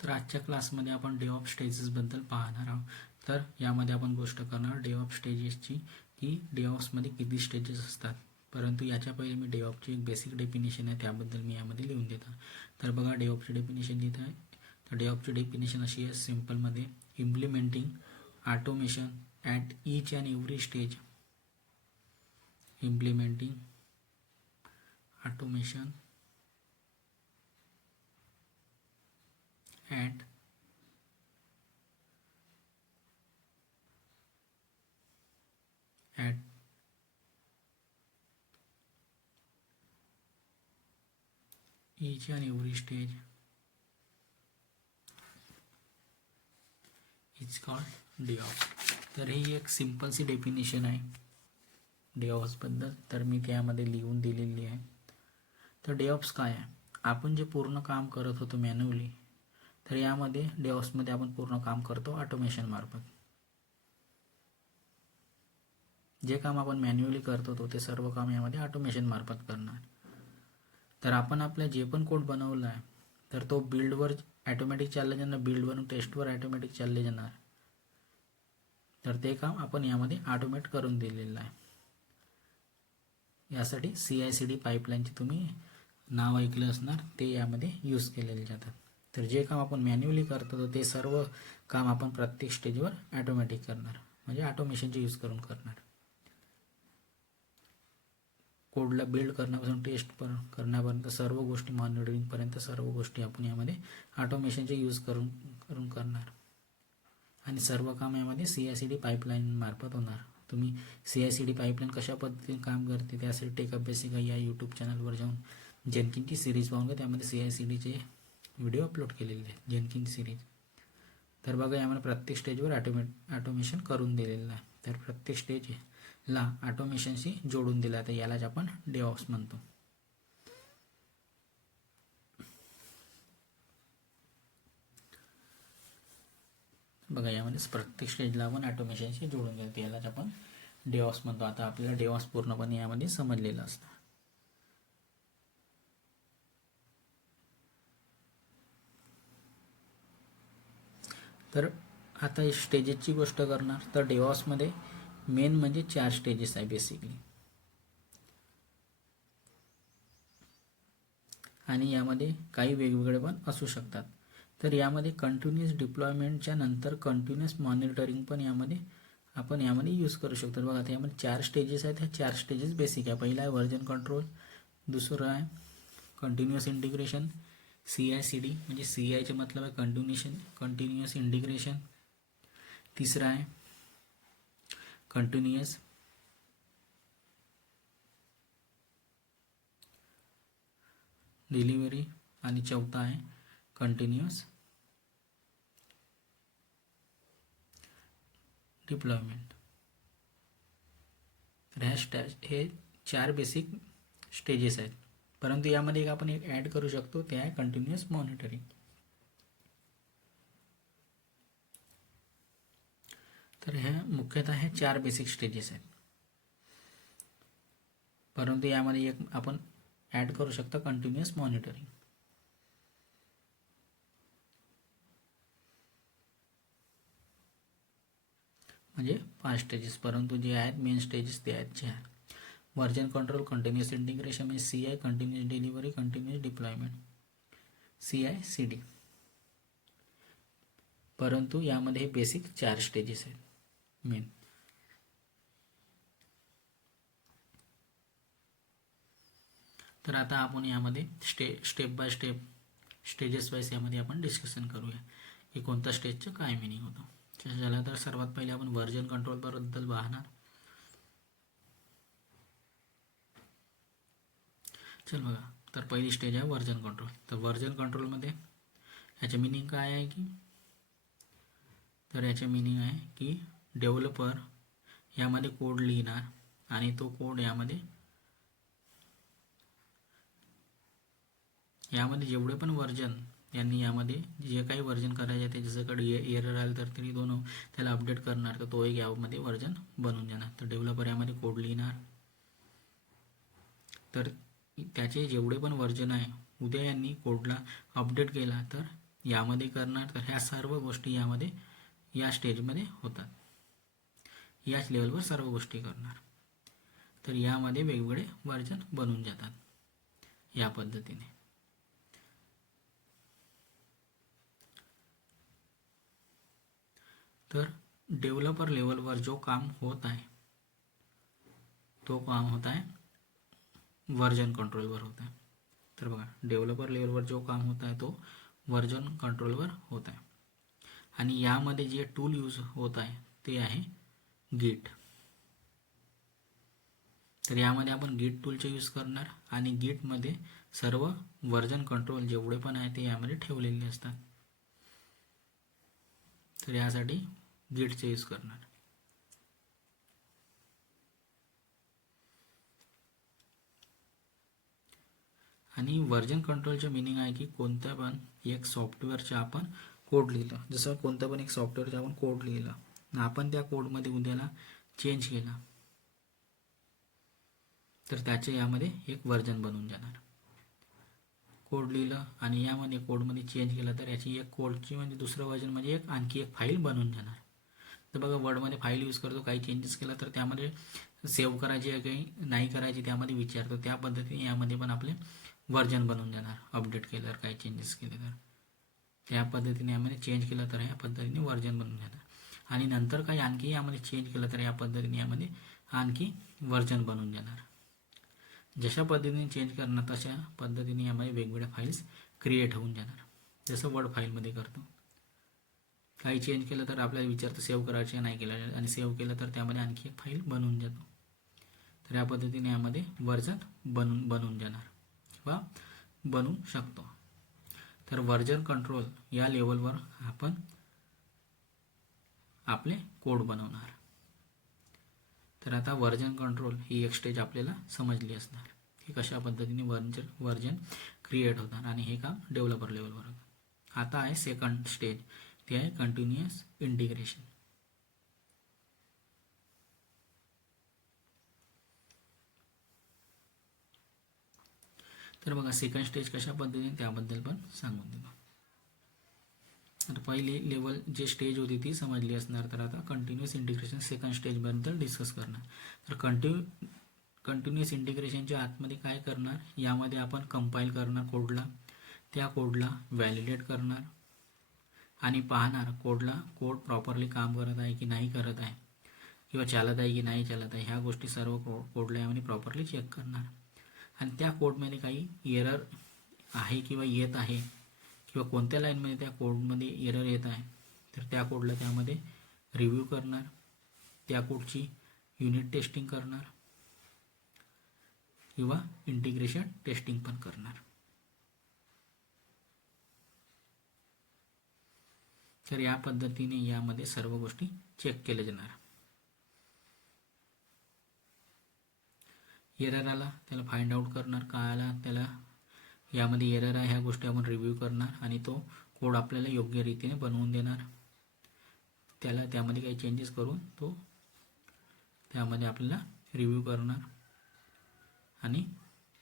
तर आजच्या क्लासमध्ये आपण DevOps स्टेजेसबद्दल पाहणार आहोत. तर यामध्ये आपण गोष्ट करणार DevOps स्टेजेसची, की DevOpsमध्ये किती स्टेजेस असतात. परंतु याच्या पहिले मी DevOpsची एक बेसिक डेफिनेशन आहे त्याबद्दल मी यामध्ये लिहून देतो. तर बघा DevOpsची डेफिनेशन लिहित आहे. तर DevOpsची डेफिनेशन अशी आहे सिम्पलमध्ये, implementing automation at each and every stage. Implementing automation at each and every stage is called DevOps. तर ही एक सिम्पलची डेफिनेशन आहे DevOpsबद्दल, तर मी त्यामध्ये लिहून दिलेली आहे. तर DevOps काय आहे? आपण जे पूर्ण काम करत होतो मॅन्युअली, तर यामध्ये DevOpsमध्ये आपण पूर्ण काम करतो ऑटोमेशन मार्फत. जे काम आपण मॅन्युअली करत होतो ते सर्व काम यामध्ये ऑटोमेशन मार्फत करणार. तर आपण आपल्या जे पण कोड बनवला आहे तर तो बिल्डवर ॲटोमॅटिक चालले जाणार, बिल्डवरून टेस्टवर ॲटोमॅटिक चालले जाणार. तर ते काम आपण यामध्ये ऑटोमेट करून दिलेलं आहे. यासाठी CI/CD पाईपलाईनचे तुम्ही नाव ऐकलं असणार, ते यामध्ये यूज केलेले जातात. तर जे काम आपण मॅन्युअली करतो ते सर्व काम आपण प्रत्येक स्टेजवर ॲटोमॅटिक करणार, म्हणजे ऑटोमेशनचे यूज करून करणार. कोडला बिल्ड करण्यापासून टेस्ट करण्यापर्यंत सर्व गोष्टी, मॉनिटरिंगपर्यंत सर्व गोष्टी आपण यामध्ये ऑटोमेशनचे यूज करून करणार. आणि सर्व काम यामध्ये CI/CD पाईपलाईन मार्फत होणार. तुम्ही CI/CD पाईपलाईन कशा पद्धतीने काम करते त्यासाठी टेक अप बेसिक या यूट्यूब चॅनलवर जाऊन जेनकिनची सिरीज पाहून घ्या. त्यामध्ये CI/CDचे व्हिडिओ अपलोड केलेले आहेत, जेनकिन सिरीज. तर बघा यामध्ये प्रत्येक स्टेजवर ऑटोमेशन करून दिलेलं आहे. तर प्रत्येक स्टेजला ऑटोमेशनशी जोडून दिला, तर यालाच आपण DevOps म्हणतो. बघा यामध्ये प्रत्येक स्टेजला आपण ऑटोमेशनशी जोडून घेतो, यालाच आपण DevOps म्हणतो. आता आपल्याला DevOps पूर्णपणे यामध्ये समजलेलं असतं. तर आता स्टेजेसची गोष्ट करणार, तर DevOpsमध्ये मेन म्हणजे 4 स्टेजेस आहे बेसिकली. आणि यामध्ये काही वेगवेगळे पण असू शकतात. तर यामध्ये कंटिन्युअस डिप्लॉयमेंटच्या नंतर कंटिन्युअस मॉनिटरिंग पण आपण यामध्ये यूज करू शकतो. बघा आता यामध्ये 4 स्टेजेस आहेत. ह्या 4 स्टेजेस बेसिक आहे. पहिला आहे व्हर्जन कंट्रोल, दुसरं आहे कंटिन्युअस इंटिग्रेशन, CI/CD म्हणजे CIचे मतलब आहे कंटिन्युअस इंटिग्रेशन. तिसरा आहे कंटिन्युअस डिलिव्हरी आणि चौथा आहे कंटिन्युअस डिप्लॉयमेंट. तर हे 4 बेसिक स्टेजेस आहेत. परंतु यामध्ये आपण एक ॲड करू शकतो, ते आहे कंटिन्युअस मॉनिटरिंग. तर ह्या मुख्यतः हे 4 बेसिक स्टेजेस आहेत. परंतु यामध्ये एक आपण ॲड करू शकतो कंटिन्युअस मॉनिटरिंग. म्हणजे 5 स्टेजेस, परंतु जे आहेत मेन स्टेजेस ते आहेत 4. व्हर्जन कंट्रोल, कंटिन्युअस इंटिग्रेशन म्हणजे CI, continuous delivery, continuous deployment CI/CD. परंतु यामध्ये हे बेसिक 4 स्टेजेस आहेत मेन. तर आता आपण यामध्ये step by step stages wise यामध्ये आपण डिस्कशन करूया की कोणत्या स्टेजचं काय मिनिंग होतं. झालं तर सर्वात पहिले आपण व्हर्जन कंट्रोलबद्दल पाहणार. चल बघा, तर पहिली स्टेज आहे व्हर्जन कंट्रोल. तर व्हर्जन कंट्रोलमध्ये याचे मिनिंग काय आहे की, तर याचे मिनिंग आहे की डेव्हलपर यामध्ये कोड लिहिणार आणि तो कोड यामध्ये जेवढे पण व्हर्जन यांनी यामध्ये जे काही व्हर्जन करायचे त्याच्याकडे एरर आलं तर तरी दोन त्याला अपडेट करणार, तर तो एक यामध्ये व्हर्जन बनवून जाणार. तर डेव्हलपर यामध्ये कोड लिहिणार, तर त्याचे जेवढे पण व्हर्जन आहे उद्या यांनी कोडला अपडेट केला तर यामध्ये करणार. तर ह्या सर्व गोष्टी यामध्ये या स्टेजमध्ये होतात. याच लेवलवर सर्व गोष्टी करणार. तर यामध्ये वेगवेगळे वर्जन बनून जातात या पद्धतीने. तर डेव्हलपर लेवलवर जो काम होत आहे तो काम होत आहे वर्जन कंट्रोलवर होत आहे. तर बघा, डेव्हलपर लेवलवर जो काम होत आहे तो वर्जन कंट्रोलवर होत आहे. आणि यामध्ये जे टूल यूज होत आहे ते आहे गिट. तर यामध्ये आपण गिट टूलचे यूज करणार आणि गिटमध्ये सर्व वर्जन कंट्रोल जेवढे पण आहे ते यामध्ये ठेवलेले असतात. तर यासाठी गिटचे यूज करणार. आणि वर्जन कंट्रोलचं मिनिंग आहे की कोणत्या पण एक सॉफ्टवेअरचे आपण कोड लिहिलं, जसं कोणत्या पण एक सॉफ्टवेअरचा आपण कोड लिहिला, आपण त्या कोडमध्ये उद्याला चेंज केला तर त्याचे यामध्ये एक वर्जन बनून जाणार. कोड लिहिलं आणि यामध्ये कोडमध्ये चेंज केलं तर याची एक कोडची म्हणजे दुसरं वर्जन म्हणजे एक आणखी एक फाईल बनून जाणार. तर बघा, वर्डमध्ये फाईल यूज करतो, काही चेंजेस केला तर त्यामध्ये सेव्ह करायची आहे काही नाही करायची त्यामध्ये विचारतो. त्या पद्धतीने यामध्ये पण आपले वर्जन बनून जाणार. अपडेट केलं तर काही चेंजेस केले तर त्या पद्धतीने यामध्ये चेंज केलं तर या पद्धतीने वर्जन बनून जाणार. आणि नंतर काही आणखी यामध्ये चेंज केलं तर या पद्धतीने यामध्ये आणखी वर्जन बनून जाणार. जशा पद्धतीने चेंज करणार तशा पद्धतीने यामध्ये वेगवेगळ्या फाईल्स क्रिएट होऊन जाणार. जसं वर्ड फाईलमध्ये करतो, काही चेंज केलं तर आपल्याला विचारतं सेव्ह करायचे नाही केलं, आणि सेव्ह केलं तर त्यामध्ये आणखी एक फाईल बनवून जातो. तर या पद्धतीने यामध्ये वर्जन बनून जाणार किंवा बनवू शकतो. तर वर्जन कंट्रोल या लेवलवर आपण आपले कोड बनवणार. तर आता वर्जन कंट्रोल ही एक स्टेज आपल्याला समजली असणार की कशा पद्धतीने वर्जन क्रिएट होणार आणि हे काम डेव्हलपर लेवलवर होतं. आता आहे सेकंड स्टेज, ते आहे कंटिन्युअस इंटिग्रेशन. तर बघा, सेकंड स्टेज कशा पद्धतीने त्याबद्दल पण सांगून देतो. तर पहिली लेवल जे स्टेज होती ती समजली असणार. तर आता कंटिन्युअस इंटिग्रेशन सेकंड स्टेजबद्दल डिस्कस करणार. तर कंटिन्युअस इंटिग्रेशनच्या आतमध्ये काय करणार, यामध्ये आपण कंपाईल करणार कोडला, त्या कोडला व्हॅलिडेट करणार आणि पाहणार कोड प्रॉपरली काम करत आहे की नाही करत आहे किंवा चालत आहे की नाही चालत आहे. ह्या गोष्टी सर्व कोडला यामध्ये प्रॉपरली चेक करणार. आणि त्या कोडमध्ये काही एरर आहे किंवा येत आहे किंवा कोणत्या लाईनमध्ये त्या कोडमध्ये एरर येत आहे तर त्या कोडला त्यामध्ये रिव्ह्यू करणार, त्या कोडची युनिट टेस्टिंग करणार किंवा इंटिग्रेशन टेस्टिंग पण करणार. तर या पद्धतीने यामध्ये सर्व गोष्टी चेक केल्या जाणार. एरर आला त्याला फाइंड आउट करणार, काय आला त्याला यामध्ये एरर आहे ह्या गोष्टी आपण रिव्ह्यू करणार आणि तो कोड आपल्याला योग्य रीतीने बनवून देणार. त्याला त्यामध्ये काही चेंजेस करून तो त्यामध्ये आपल्याला रिव्ह्यू करणार आणि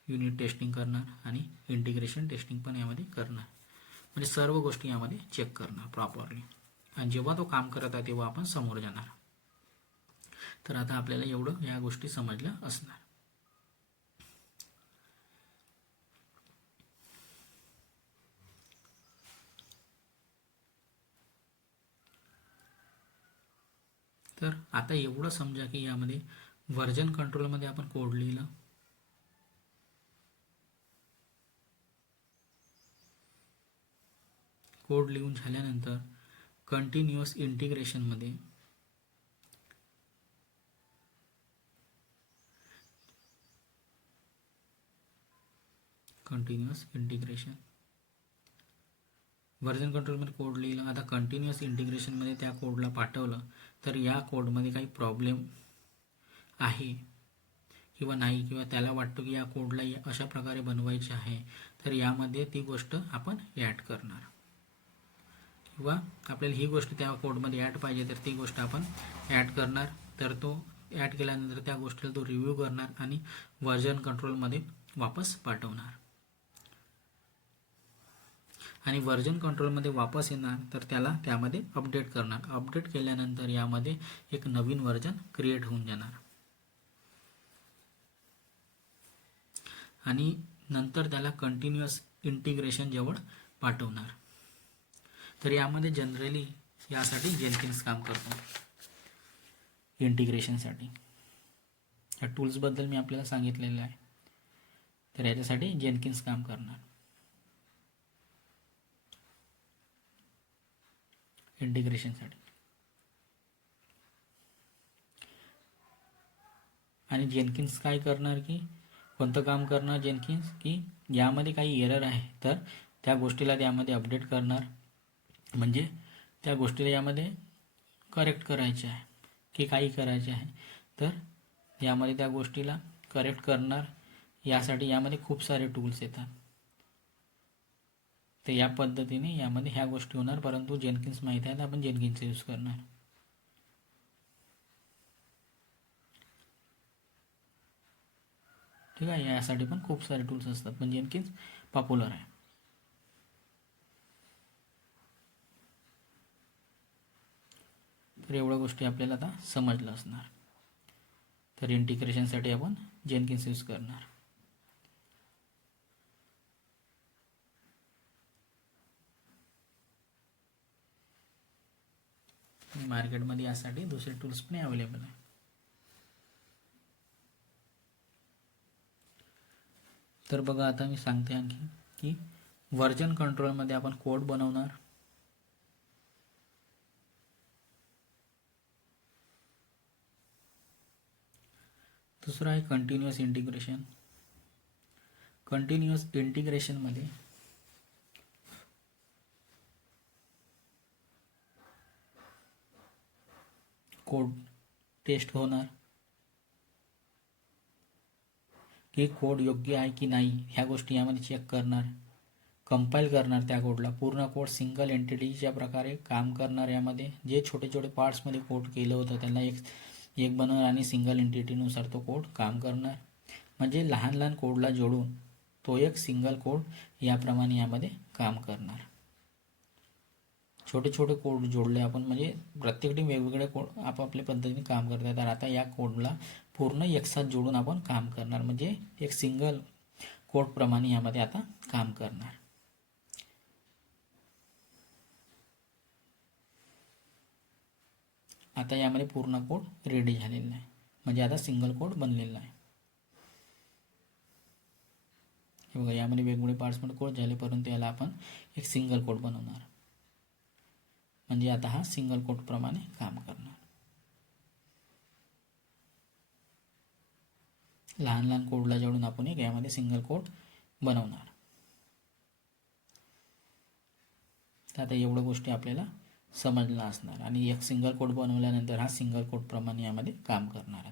युनिट टेस्टिंग करणार आणि इंटिग्रेशन टेस्टिंग पण यामध्ये करणार. म्हणजे सर्व गोष्टी यामध्ये चेक करणार प्रॉपरली. आणि जेव्हा तो काम करत आहे तेव्हा आपण समोर जाणार. तर आता आपल्याला एवढं या गोष्टी समजल्या असणार. तर आता एवढं समजा की यामध्ये वर्जन कंट्रोलमध्ये आपण कोड लिहिलं, कोड लिहून झाल्यानंतर कंटिन्युअस इंटिग्रेशनमध्ये वर्जन कंट्रोलमध्ये कोड लिहिला. आता कंटिन्युअस इंटिग्रेशनमध्ये त्या कोडला पाठवलं तर या कोडमध्ये काही प्रॉब्लेम आहे किंवा नाही किंवा त्याला वाटतं की या कोडला अशा प्रकारे बनवायचे आहे तर यामध्ये ती गोष्ट आपण ॲड करणार किंवा आपल्याला ही गोष्ट त्या कोडमध्ये ॲड पाहिजे तर ती गोष्ट आपण ॲड करणार. तर तो ॲड केल्यानंतर त्या गोष्टीला तो रिव्ह्यू करणार आणि वर्जन कंट्रोलमध्ये वापस पाठवणार. आणि व्हर्जन कंट्रोलमध्ये वापस येणार तर त्याला त्यामध्ये अपडेट करणार. अपडेट केल्यानंतर यामध्ये एक नवीन व्हर्जन क्रिएट होऊन जाणार आणि नंतर त्याला कंटिन्युअस इंटिग्रेशन जवळ पाठवणार. तर यामध्ये जनरली यासाठी जेनकिन्स काम करतो इंटिग्रेशनसाठी. या टूल्सबद्दल मी आपल्याला सांगितलेलं आहे. तर याच्यासाठी जेनकिन्स काम करणार इंटिग्रेशनसाठी. आणि जेनकिन्स काय करणार की कोणतं काम करणार जेनकिन्स की यामध्ये काही एरर आहे तर त्या गोष्टीला त्यामध्ये अपडेट करणार, म्हणजे त्या गोष्टीला यामध्ये करेक्ट करायचे आहे की काही करायचे आहे तर यामध्ये त्या गोष्टीला करेक्ट करणार. यासाठी यामध्ये खूप सारे टूल्स येतात. तर या पद्धतीने यामध्ये ह्या गोष्टी होणार, परंतु जेनकिन्स माहीत आहे तर आपण जेनकिन्स यूज करणार. ठीक आहे. यासाठी पण खूप सारे टूल्स असतात पण जेनकिन्स पॉप्युलर आहे. तर एवढ्या गोष्टी आपल्याला आता समजलं असणार. तर इंटिग्रेशनसाठी आपण जेनकिन्स यूज करणार. मार्केटमध्ये यासाठी दुसरे टूल्स पण अवेलेबल आहे. तर बघा आता मी सांगते आणखी की व्हर्जन कंट्रोलमध्ये आपण कोड बनवणार. दुसरं आहे कंटिन्युअस इंटिग्रेशन. कंटिन्युअस इंटिग्रेशनमध्ये कोड टेस्ट होणार की कोड योग्य आहे की नाही ह्या गोष्टी यामध्ये चेक करणार, कंपाईल करणार त्या कोडला. पूर्ण कोड सिंगल एंटिटीच्या प्रकारे काम करणार. यामध्ये जे छोटे छोटे पार्ट्समध्ये कोड केलं होतं त्यांना एक बनवणार आणि सिंगल एंटिटीनुसार तो कोड काम करणार. म्हणजे लहान लहान कोडला जोडून तो एक सिंगल कोड याप्रमाणे यामध्ये काम करणार. छोटे छोटे कोड जोडले आपण म्हणजे प्रत्येक टीम वेगवेगळे कोड आपापल्या पद्धतीने काम करतात. तर आता या कोडला पूर्ण एकसाथ जोडून आपण काम करणार, म्हणजे एक सिंगल कोडप्रमाणे यामध्ये आता काम करणार. आता यामध्ये पूर्ण कोड रेडी झालेला आहे, म्हणजे आता सिंगल कोड बनलेला आहे. हे बघा यामध्ये वेगवेगळे पार्ट्समध्ये कोड झाले, परंतु याला आपण एक सिंगल कोड बनवणार, म्हणजे आता हा सिंगल कोडप्रमाणे काम करणार. लहान लहान कोडला जोडून आपण एक यामध्ये सिंगल कोड बनवणार. तर आता एवढ्या गोष्टी आपल्याला समजला असणार आणि एक सिंगल कोड बनवल्यानंतर हा सिंगल कोडप्रमाणे यामध्ये काम करणार.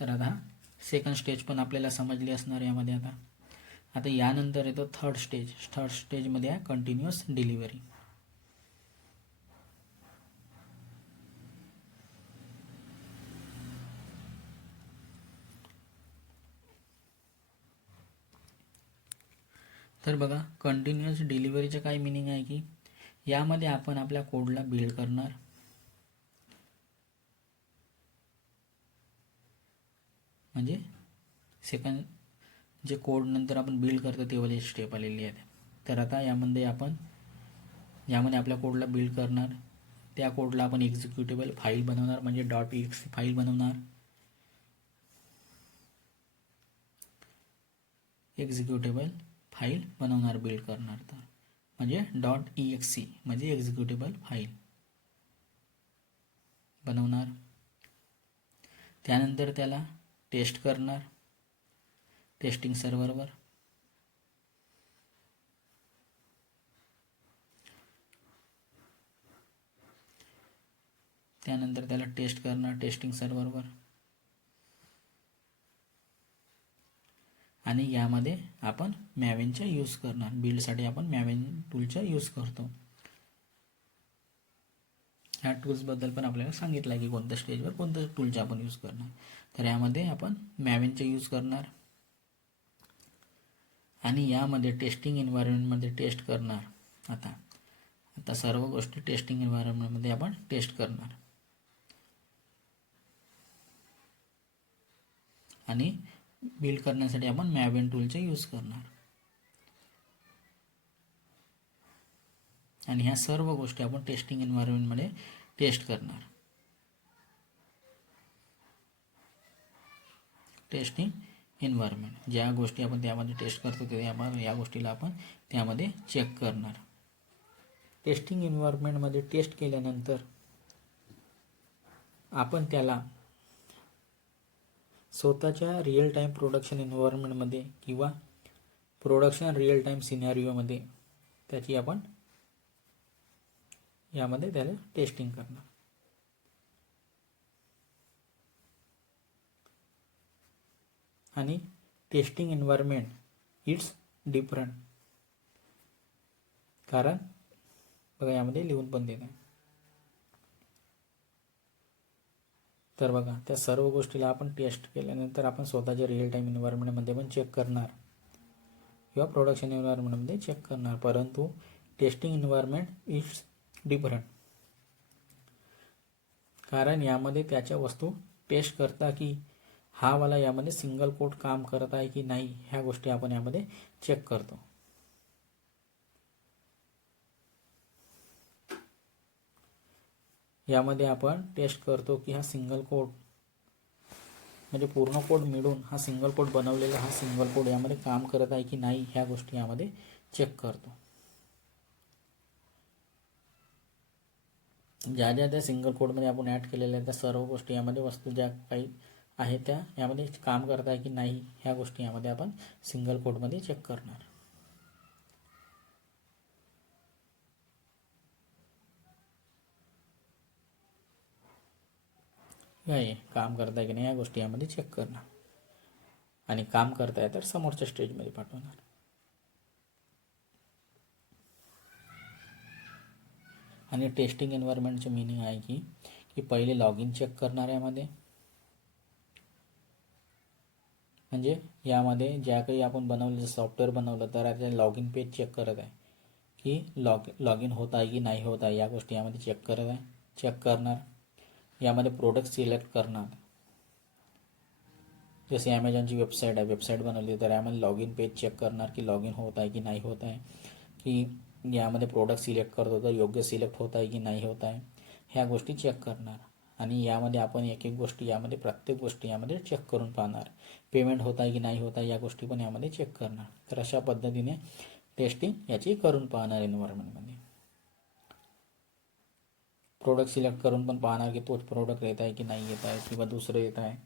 तर आता हा सेकंड स्टेज पण आपल्याला समजली असणार यामध्ये. आता यानंतर येतो थर्ड स्टेज. थर्ड स्टेजमध्ये आहे कंटिन्युअस डिलिव्हरी. तर बघा कंटिन्युअस डिलिव्हरीचं काय मिनिंग आहे की यामध्ये आपण आपल्या कोडला बिल्ड करणार, म्हणजे सेकंड जे कोड नंतर आपण बिल्ड करतो तेवाले स्टेप आलेली आहेत. तर आता यामध्ये आपल्या कोडला बिल्ड करणार, त्या कोडला आपण एक्झिक्युटेबल फाईल बनवणार, म्हणजे .exe फाईल बनवणार. एक्झिक्युटेबल फाईल बनवणार बिल्ड करणार, तर म्हणजे .exe म्हणजे एक्झिक्युटेबल फाईल बनवणार. त्यानंतर त्याला टेस्ट करणार टेस्टिंग सर्व्हरवर. त्यानंतर त्याला टेस्ट करणार टेस्टिंग सर्व्हरवर. आणि यामध्ये आपण मॅवेनचा यूज करणार. बिल्डसाठी आपण मॅवेन टूलचा यूज करतो. ह्या टूल्सबद्दल पण आपल्याला सांगितलं आहे की कोणत्या स्टेजवर कोणत्या टूलचा आपण यूज करणार. तर यामध्ये आपण मॅवेनचा यूज करणार आणि यामध्ये टेस्टिंग एन्व्हायरमेंटमध्ये टेस्ट करणार. आता सर्व गोष्टी टेस्टिंग एन्व्हायरमेंटमध्ये आपण टेस्ट करणार. आणि बिल्ड करण्यासाठी आपण मॅवेन टूलचे यूज करणार. आणि ह्या सर्व गोष्टी आपण टेस्टिंग एन्व्हायरमेंटमध्ये टेस्ट करणार. टेस्टिंग एन्व्हायरमेंट ज्या गोष्टी आपण त्यामध्ये टेस्ट करतो ते या गोष्टीला आपण त्यामध्ये चेक करणार. टेस्टिंग एन्व्हायरमेंटमध्ये टेस्ट केल्यानंतर आपण त्याला स्वतःच्या रिअल टाईम प्रोडक्शन एन्व्हायरमेंटमध्ये किंवा प्रोडक्शन रिअल टाईम सिनॅरिओमध्ये त्याची आपण यामध्ये त्याला टेस्टिंग करणार. आणि टेस्टिंग एन्व्हायरमेंट इट्स डिफरंट. कारण बघा यामध्ये लिहून पण देत आहे. तर बघा त्या सर्व गोष्टीला आपण टेस्ट केल्यानंतर आपण स्वतःच्या रिअल टाईम एन्व्हायरमेंटमध्ये पण चेक करणार किंवा प्रोडक्शन एन्व्हायरमेंटमध्ये चेक करणार. परंतु टेस्टिंग एन्व्हायरमेंट इट्स डिफरंट. कारण यामध्ये त्याच्या वस्तू टेस्ट करता की हा वाला यामध्ये सिंगल कोट काम करत आहे की नाही ह्या गोष्टी आपण यामध्ये चेक करतो. यामध्ये आपण टेस्ट करतो की हा सिंगल कोट म्हणजे पूर्ण कोड मिळून हा सिंगल कोड बनवलेला हा सिंगल कोड यामध्ये काम करत आहे की नाही ह्या गोष्टी यामध्ये चेक करतो. ज्या ज्या त्या सिंगल कोडमध्ये आपण ॲड केलेल्या त्या सर्व गोष्टी यामध्ये वस्तू ज्या काही आहेत त्या यामध्ये काम करत आहे की नाही ह्या गोष्टी यामध्ये आपण सिंगल कोडमध्ये चेक करणार. काय काम करत आहे की नाही या गोष्टी यामध्ये चेक करणार. आणि काम करताय तर समोरच्या स्टेजमध्ये पाठवणार. आणि टेस्टिंग एन्व्हायरमेंटचे मीनिंग आहे की पहिले लॉग इन चेक करणार यामध्ये. म्हणजे यामध्ये ज्या काही आपण बनवलेलं सॉफ्टवेअर बनवलं तर त्या लॉग इन पेज चेक करत आहे की लॉग इन होत आहे की नाही होत आहे या गोष्टी यामध्ये चेक करणार. यामध्ये प्रोडक्ट सिलेक्ट करणार. जसे ॲमेझॉनची वेबसाईट आहे, वेबसाईट बनवली तर यामध्ये लॉग इन पेज चेक करणार की लॉग इन होत आहे की नाही होत आहे. की यामध्ये प्रोडक्ट सिलेक्ट करतो तर योग्य सिलेक्ट होत आहे की नाही होत आहे ह्या गोष्टी चेक करणार. आणि यामध्ये आपण एक एक गोष्टी यामध्ये प्रत्येक गोष्टी यामध्ये चेक करून पाहणार. पेमेंट होत आहे की नाही होत आहे या गोष्टी पण यामध्ये चेक करणार. तर अशा पद्धतीने टेस्टिंग याची करून पाहणार एन्व्हायरमेंटमध्ये. प्रोडक्ट सिलेक्ट करून पण पाहणार की तोच प्रोडक्ट येत आहे की नाही येत आहे किंवा दुसरं येत आहे.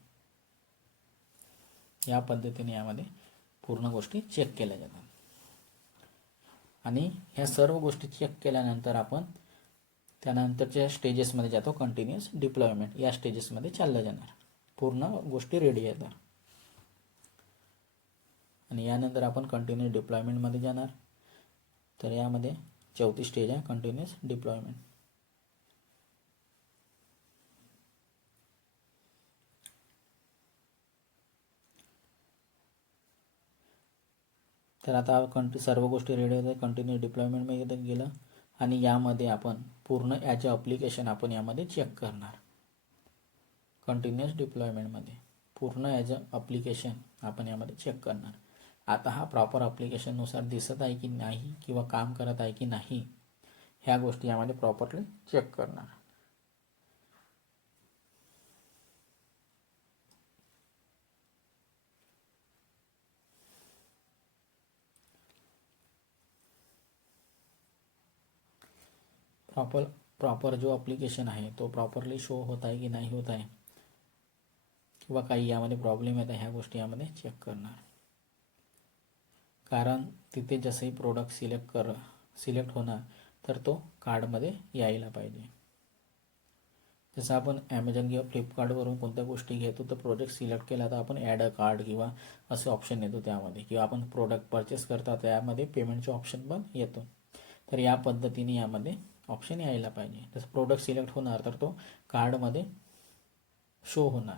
या पद्धतीने यामध्ये पूर्ण गोष्टी चेक केल्या जातात. आणि ह्या सर्व गोष्टी चेक केल्यानंतर आपण त्यानंतरच्या स्टेजेसमध्ये जातो. कंटिन्युअस डिप्लॉयमेंट या स्टेजेसमध्ये चाललं जाणार. पूर्ण गोष्टी रेडी येतात. आणि यानंतर आपण कंटिन्युअस डिप्लॉयमेंटमध्ये जाणार. तर यामध्ये चौथी स्टेज आहे कंटिन्युअस डिप्लॉयमेंट. तर आता सर्व गोष्टी रेडी होतात. कंटिन्युअस डिप्लॉयमेंटमध्ये गेलं आणि यामध्ये आपण पूर्ण याचे ॲप्लिकेशन आपण यामध्ये चेक करणार. कंटिन्युअस डिप्लॉयमेंटमध्ये पूर्ण ॲज अ ॲप्लिकेशन आपण यामध्ये चेक करणार. आता हा प्रॉपर ॲप्लिकेशननुसार दिसत आहे की नाही किंवा काम करत आहे की नाही ह्या गोष्टी यामध्ये प्रॉपरली चेक करणार. प्रॉपर जो ॲप्लिकेशन आहे तो प्रॉपरली शो होत आहे की नाही होत आहे किंवा काही यामध्ये प्रॉब्लेम येत आहे ह्या गोष्टी यामध्ये चेक करणार. कारण तिथे जसंही प्रोडक्ट सिलेक्ट होणार तर तो कार्डमध्ये यायला पाहिजे. जसं आपण ॲमेझॉन किंवा फ्लिपकार्टवरून कोणत्या गोष्टी घेतो तर प्रोडक्ट सिलेक्ट केला तर आपण ॲड अ कार्ड किंवा असे ऑप्शन येतो त्यामध्ये. किंवा आपण प्रोडक्ट परचेस करता त्यामध्ये पेमेंटचे ऑप्शन पण येतो. तर या पद्धतीने यामध्ये ऑप्शन यायला पाहिजे. जसं प्रोडक्ट सिलेक्ट होणार तर तो कार्डमध्ये शो होणार.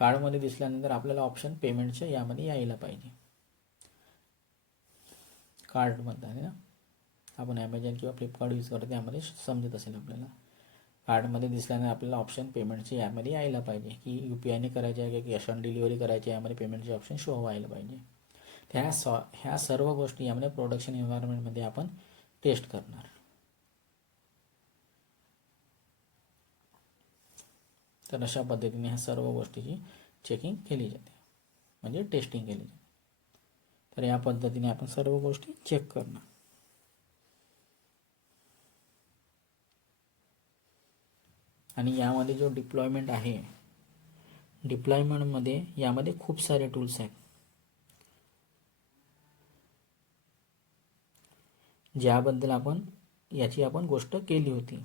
कार्डमध्ये दिसल्यानंतर आपल्याला ऑप्शन पेमेंटचे यामध्ये यायला पाहिजे. कार्ड म्हणतात ना, आपण ॲमेझॉन किंवा फ्लिपकार्ट यूज करतो त्यामध्ये समजत असेल आपल्याला. कार्डमध्ये दिसल्याने आपल्याला ऑप्शन पेमेंटची यामध्ये यायला पाहिजे की UPIने करायचे आहे की कॅश ऑन डिलिव्हरी करायची, यामध्ये पेमेंटचे ऑप्शन शो व्हायला पाहिजे. ह्या सर्व गोष्टी यामध्ये प्रोडक्शन एन्व्हायरमेंटमध्ये आपण टेस्ट करणार. तर अशा पद्धतीने ह्या सर्व गोष्टीची चेकिंग केली जाते, म्हणजे टेस्टिंग केली जाते. तर या पद्धतीने आपण सर्व गोष्टी चेक करणार. आणि यामध्ये जो डिप्लॉयमेंट आहे, डिप्लॉयमेंटमध्ये यामध्ये खूप सारे टूल्स आहेत, ज्याबद्दल याची आपण गोष्ट केली होती.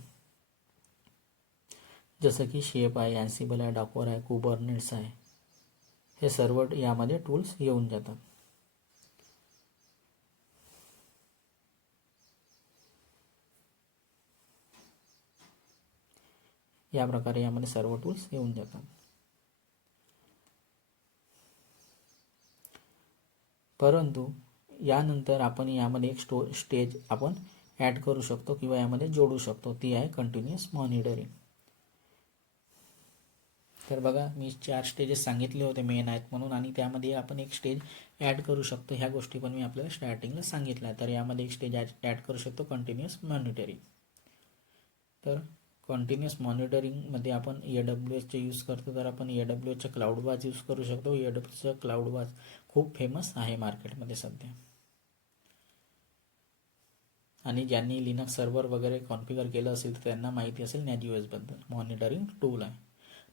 जसं की शेप आहे, अँसिबल आहे, डॉकर आहे, कुबरनेट्स आहे, हे सर्व यामध्ये टूल्स येऊन जातात. या प्रकारे यामध्ये सर्व टूल्स येऊन जातात. परंतु यानंतर आपण यामध्ये एक स्टेज आपण ॲड करू शकतो किंवा यामध्ये जोडू शकतो, ती आहे कंटिन्युअस मॉनिटरिंग. तर बघा, मी 4 स्टेजेस सांगितले होते मेन आहेत म्हणून, आणि त्यामध्ये आपण एक स्टेज ॲड करू शकतो. ह्या गोष्टी पण मी आपल्याला स्टार्टिंगला सांगितल्या. तर यामध्ये एक स्टेज ॲड करू शकतो कंटिन्युअस मॉनिटरिंग. तर कंटिन्युअस मॉनिटरिंगमध्ये आपण AWSचे यूज करतो, तर आपण AWSचा क्लाउडवाच यूज करू शकतो. AWSचा क्लाउडवाच खूप फेमस आहे मार्केटमध्ये सध्या. आणि ज्यांनी लिनक्स सर्व्हर वगैरे कॉन्फिगर केलं असेल तर त्यांना माहिती असेल NAGOS बद्दल. मॉनिटरिंग टूल आहे,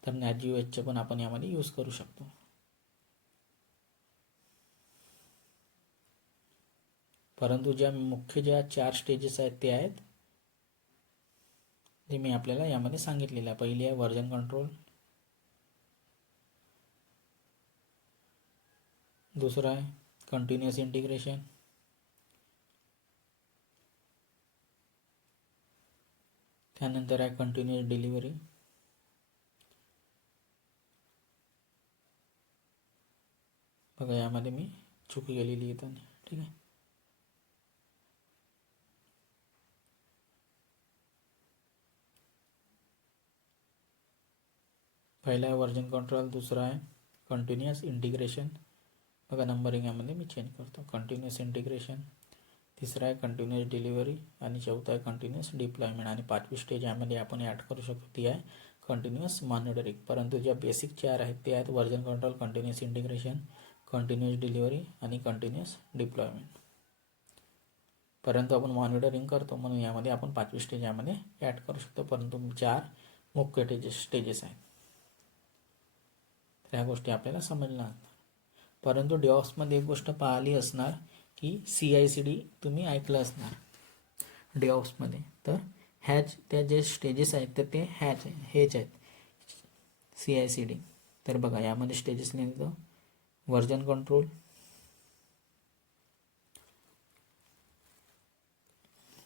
तर NAGOSचे पण आपण यामध्ये यूज करू शकतो. परंतु ज्या 4 स्टेजेस आहेत ते आहेत जे मी आपल्याला यामध्ये सांगितलेलं आहे. पहिली आहे व्हर्जन कंट्रोल, दुसरा आहे कंटिन्युअस इंटिग्रेशन, त्यानंतर आहे कंटिन्युअस डिलिव्हरी, बघा यामध्ये मी चुकी केलेली येताना, ठीक आहे. पहिला आहे व्हर्जन कंट्रोल, दुसरा आहे कंटिन्युअस इंटिग्रेशन, बघा नंबरिंग यामध्ये मी चेंज करतो, कंटिन्युअस इंटिग्रेशन, तिसरा आहे कंटिन्युअस डिलिव्हरी, आणि चौथा आहे कंटिन्युअस डिप्लॉयमेंट, आणि 5वी स्टेज यामध्ये आपण ॲड करू शकतो ती आहे कंटिन्युअस मॉनिटरिंग. परंतु ज्या बेसिक 4 आहेत ते आहेत version control, continuous integration, continuous delivery आणि कंटिन्युअस डिप्लॉयमेंट. परंतु आपण मॉनिटरिंग करतो म्हणून यामध्ये आपण 5वी स्टेज यामध्ये ॲड करू शकतो. परंतु 4 मुख्य स्टेजेस आहेत, तर ह्या गोष्टी आपल्याला समजल्या असणार. परंतु DevOpsमध्ये एक गोष्ट पाहिली असणार की CI/CD तुम्ही ऐकलं असणार DevOpsमध्ये. तर त्या जे स्टेजेस आहेत तर ते हेच आहेत CI/CD. तर बघा यामध्ये स्टेजेस लिहितो, व्हर्जन कंट्रोल,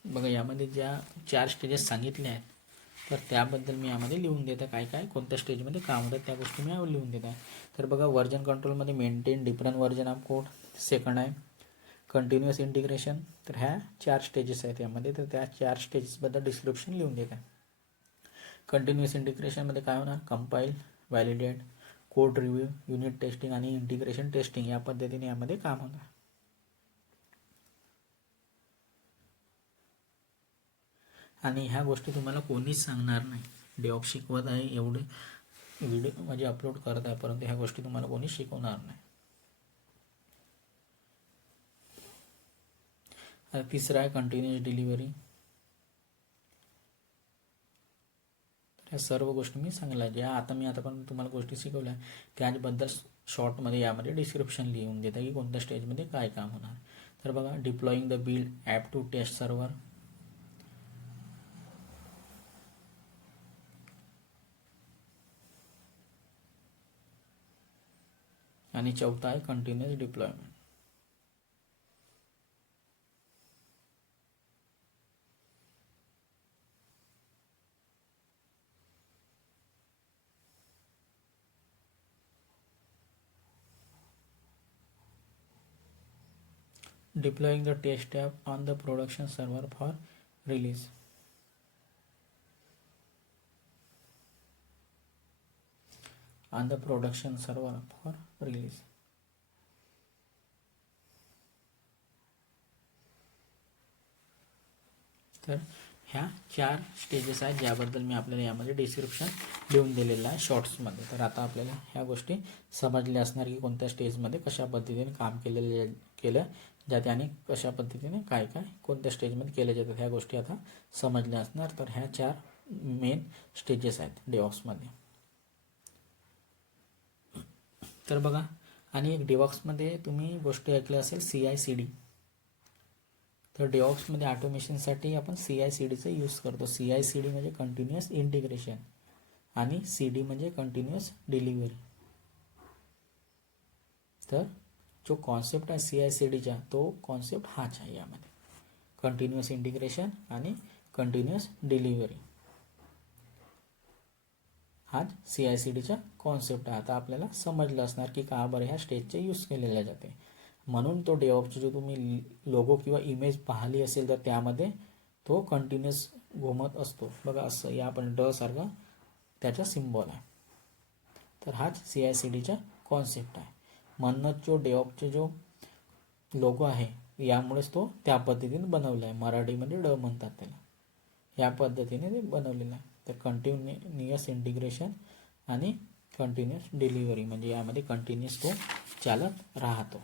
बघा यामध्ये ज्या 4 स्टेजेस सांगितल्या आहेत तर त्याबद्दल मी यामध्ये लिहून देतो, काय कोणत्या स्टेजमध्ये काम होतं त्या गोष्टी मी लिहून देत आहे. तर बघा व्हर्जन कंट्रोलमध्ये maintain different version of code, second आहे कंटिन्युअस इंटिग्रेशन. तर ह्या 4 स्टेजेस आहेत यामध्ये, तर त्या 4 स्टेजेसबद्दल डिस्क्रिप्शन लिहून देत आहे. कंटिन्युअस इंटिग्रेशनमध्ये काय होणार, compile, validate, code review, unit testing आणि इंटिग्रेशन टेस्टिंग या पद्धतीने यामध्ये काम होणार. आणि ह्या गोष्टी तुम्हाला कोणीच सांगणार नाही. DevOps शिकवत आहे, एवढे व्हिडिओ म्हणजे अपलोड करत आहे, परंतु ह्या गोष्टी तुम्हाला कोणी शिकवणार नाही. तिसरा आहे कंटिन्युअस डिलिव्हरी. या सर्व गोष्टी मी सांगल्या, ज्या मी आतापर्यंत तुम्हाला गोष्टी शिकवल्या त्याबद्दल शॉर्टमध्ये यामध्ये डिस्क्रिप्शन लिहून देतं की कोणत्या स्टेजमध्ये काय काम होणार. तर बघा, deploying the build app to test server, आणि चौथा आहे continuous deployment. Deploying the test app on the production server for release. On the production server for release. तर ह्या 4 स्टेजेस आहेत ज्याबद्दल मी आपल्याला यामध्ये डिस्क्रिप्शन लिहून दिलेलं आहे शॉर्ट्समध्ये. तर आता आपल्याला ह्या गोष्टी समजल्या असणार की कोणत्या स्टेजमध्ये कशा पद्धतीने काम केलं जाते आणि कशा पद्धतीने काय कोणत्या स्टेजमध्ये केले जातात ह्या गोष्टी आता समजल्या असणार. तर ह्या 4 मेन स्टेजेस आहेत डेव्हऑप्समध्ये. तर बघा, आणि एक डेव्हऑप्समध्ये तुम्ही गोष्टी ऐकल्या असेल CI/CD. तर डेव्हऑप्समध्ये ऑटोमेशनसाठी आपण CI/CDचा यूज करतो. CI/CD म्हणजे कंटिन्युअस इंटिग्रेशन आणि CD म्हणजे कंटिन्युअस डिलिव्हरी. तर जो कॉन्सेप्ट आहे CI/CDचा तो कॉन्सेप्ट हाच आहे यामध्ये, कंटिन्युअस इंटिग्रेशन आणि कंटिन्युअस डिलिव्हरी. हाच CI/CDचा कॉन्सेप्ट आहे. आता आपल्याला समजलं असणार की का बरं ह्या स्टेजचे यूज केलेले जाते. म्हणून तो डेव्हऑप्सचा जो तुम्ही लोगो किंवा इमेज पाहिली असेल तर त्यामध्ये तो कंटिन्युअस घुमत असतो बघा, असं या आपण ड सारखा त्याचा सिम्बॉल आहे. तर हाच CI/CDचा कॉन्सेप्ट आहे. म्हणूनच जो डेव्हऑप्सचा जो लोगो आहे यामुळेच तो त्या पद्धतीने बनवला आहे. मराठीमध्ये ड म्हणतात त्याला. या पद्धतीने ते बनवलेलं आहे. तर कंटिन्युअस इंटिग्रेशन आणि कंटिन्युअस डिलिव्हरी म्हणजे यामध्ये कंटिन्युअस तो चालत राहतो.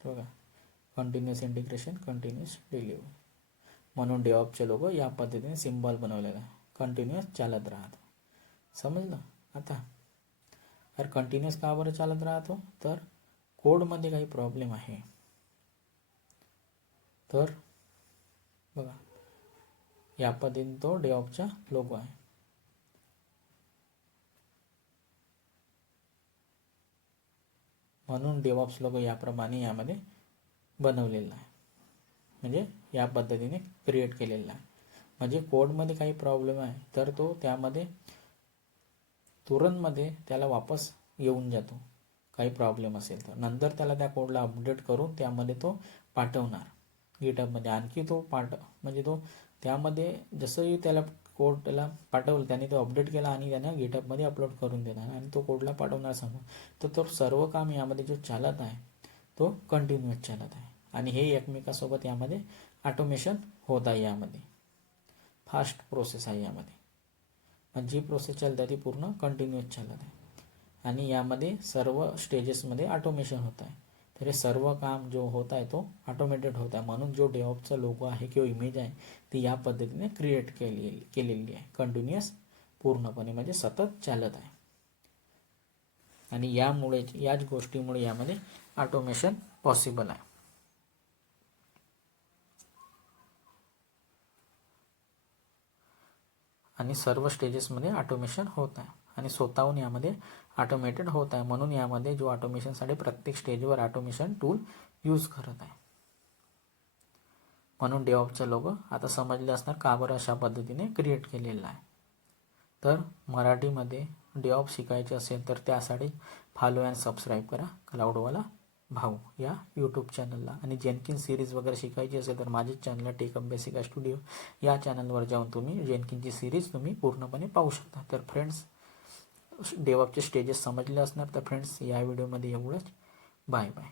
बघा, कंटिन्युअस इंटिग्रेशन, कंटिन्युअस डिलिव्हरी. म्हणून डेव्हऑप्सचे लोगो या पद्धतीने सिम्बॉल बनवलेला आहे. कंटिन्युअस चालत राहतो. समजलं आता? तर कंटिन्युअस का बरं चालत राहतो? तर कोडमध्ये काही प्रॉब्लेम आहे. तर बघा, या पद्धतीने तो डेव्हऑप्सचा लोगो आहे. म्हणून डेव्हऑप्स लोगो याप्रमाणे यामध्ये बनवलेला आहे, म्हणजे या पद्धतीने क्रिएट केलेला आहे. म्हणजे कोडमध्ये काही प्रॉब्लेम आहे तर तो त्यामध्ये तुरंतमध्ये त्याला वापस येऊन जातो काही प्रॉब्लेम असेल तर. नंतर त्याला त्या कोडला अपडेट करून त्यामध्ये तो पाठवणार गिटहबमध्ये. आणखी तो म्हणजे तो त्यामध्ये जसंही त्याला कोड त्याला पाठवलं त्याने तो अपडेट केला आणि त्यानं गिटहबमध्ये अपलोड करून देणार आणि तो कोडला पाठवणार समोर. तर तो सर्व काम यामध्ये जो चालत आहे तो कंटिन्युअस चालत आहे आणि हे एकमेकासोबत यामध्ये ऑटोमेशन होत आहे. यामध्ये फास्ट प्रोसेस आहे यामध्ये. जी प्रोसेस चालते ती पूर्ण कंटिन्युअस चालत आहे आणि यामध्ये सर्व स्टेजेसमध्ये ऑटोमेशन होत आहे. तर हे सर्व काम जो होत आहे तो ऑटोमेटेड होत आहे. म्हणून जो डेव्हऑप्सचा लोगो आहे किंवा इमेज आहे ती या पद्धतीने क्रिएट केलेली आहे. कंटिन्युअस पूर्णपणे म्हणजे सतत चालत आहे आणि यामुळे याच गोष्टीमुळे यामध्ये ऑटोमेशन पॉसिबल आहे. आणि सर्व स्टेजेसमध्ये ऑटोमेशन होत आहे आणि स्वतःहून यामध्ये ऑटोमेटेड होत आहे. म्हणून यामध्ये जो ऑटोमेशनसाठी प्रत्येक स्टेजवर ऑटोमेशन टूल यूज करत आहे. म्हणून डेव्हऑप्सचा लोगो आता समजले असणार का बरं अशा पद्धतीने क्रिएट केलेला आहे. तर मराठीमध्ये डेव्हऑप्स शिकायचे असेल तर त्यासाठी फॉलो अँड सबस्क्राईब करा क्लाउडवाला भाऊ या यूट्यूब चॅनलला. आणि जेनकिन्स सिरीज वगैरे शिकायची असेल तर माझेच चॅनल टेकअप बेसिक स्टुडिओ या चॅनलवर जाऊन तुम्ही जेनकिनची सिरीज तुम्ही पूर्णपणे पाहू शकता. तर फ्रेंड्स, डेव्हऑप्सचे स्टेजेस समजले असणार. तर फ्रेंड्स, या व्हिडिओमध्ये एवढंच. Bye bye.